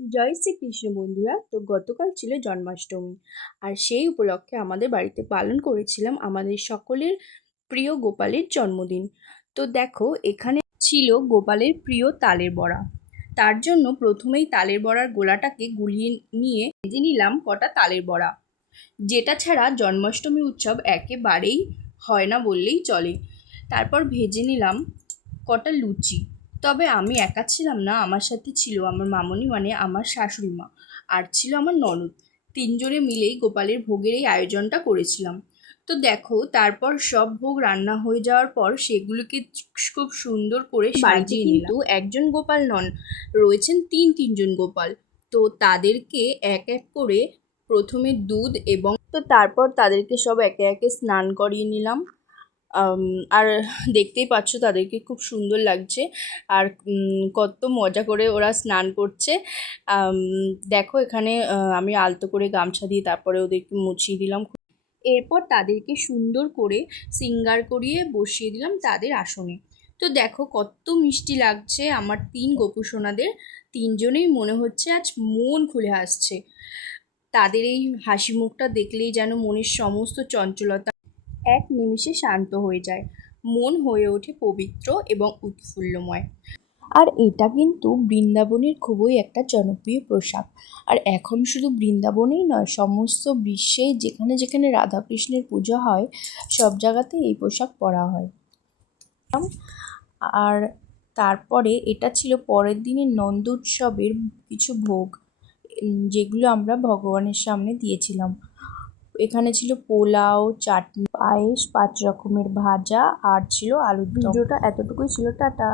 জয় শ্রীকৃষ্ণ বন্ধুরা। তো গতকাল ছিল জন্মাষ্টমী, আর সেই উপলক্ষে আমাদের বাড়িতে পালন করেছিলাম আমাদের সকলের প্রিয় গোপালের জন্মদিন। তো দেখো, এখানে ছিল গোপালের প্রিয় তালের বড়া। তার জন্য প্রথমেই তালের বড়ার গোলাটাকে গুলিয়ে নিয়ে ভেজে নিলাম কটা তালের বড়া, যেটা ছাড়া জন্মাষ্টমী উৎসব একেবারেই হয় না বললেই চলে। তারপর ভেজে নিলাম কটা লুচি। তবে আমি একা ছিলাম না, আমার সাথে ছিল আমার মামনি মানে আমার শাশুড়ি মা, আর ছিল আমার ননদ। তিনজনে মিলেই গোপালের ভোগের এই আয়োজনটা করেছিলাম। তো দেখো, তারপর সব ভোগ রান্না হয়ে যাওয়ার পর সেগুলোকে খুব সুন্দর করে সাজিয়ে নিলাম। কিন্তু একজন গোপাল নন, রয়েছেন তিনজন গোপাল। তো তাদেরকে এক এক করে প্রথমে দুধ এবং তারপর তাদেরকে সব একে একে স্নান করিয়ে নিলাম। আর দেখতেই পাচ্ছ তাদেরকে খুব সুন্দর লাগছে, আর কত মজা করে ওরা স্নান করছে। আম, দেখো এখানে আমি আলতো করে গামছা দিয়ে তারপরে ওদেরকে মুছিয়ে দিলাম। এরপর তাদেরকে সুন্দর করে সিঙ্গার করিয়ে বসিয়ে দিলাম তাদের আসনে। তো দেখো কত মিষ্টি লাগছে আমার তিন গোপু সোনাদের। তিনজনেই মনে হচ্ছে আজ মন খুলে হাসছে। তাদের এই হাসি মুখটা দেখলেই যেন মনের সমস্ত চঞ্চলতা এক নিমিষে শান্ত হয়ে যায়, মন হয়ে ওঠে পবিত্র এবং উৎফুল্লময়। আর এটা কিন্তু বৃন্দাবনের খুবই একটা জনপ্রিয় পোশাক। আর এখন শুধু বৃন্দাবনেই নয়, সমস্ত বিশ্বে যেখানে যেখানে রাধাকৃষ্ণের পুজো হয় সব জায়গাতেই এই পোশাক পরা হয়। আর তারপরে এটা ছিল পরের দিনের নন্দ উৎসবের কিছু ভোগ, যেগুলো আমরা ভগবানের সামনে দিয়েছিলাম। এখানে ছিল পোলাও, চাটনি, পায়েস, 5 রকমের ভাজা, আর ছিল আলুর দম। ভিডিওটা এতটুকুই ছিল, টাটা।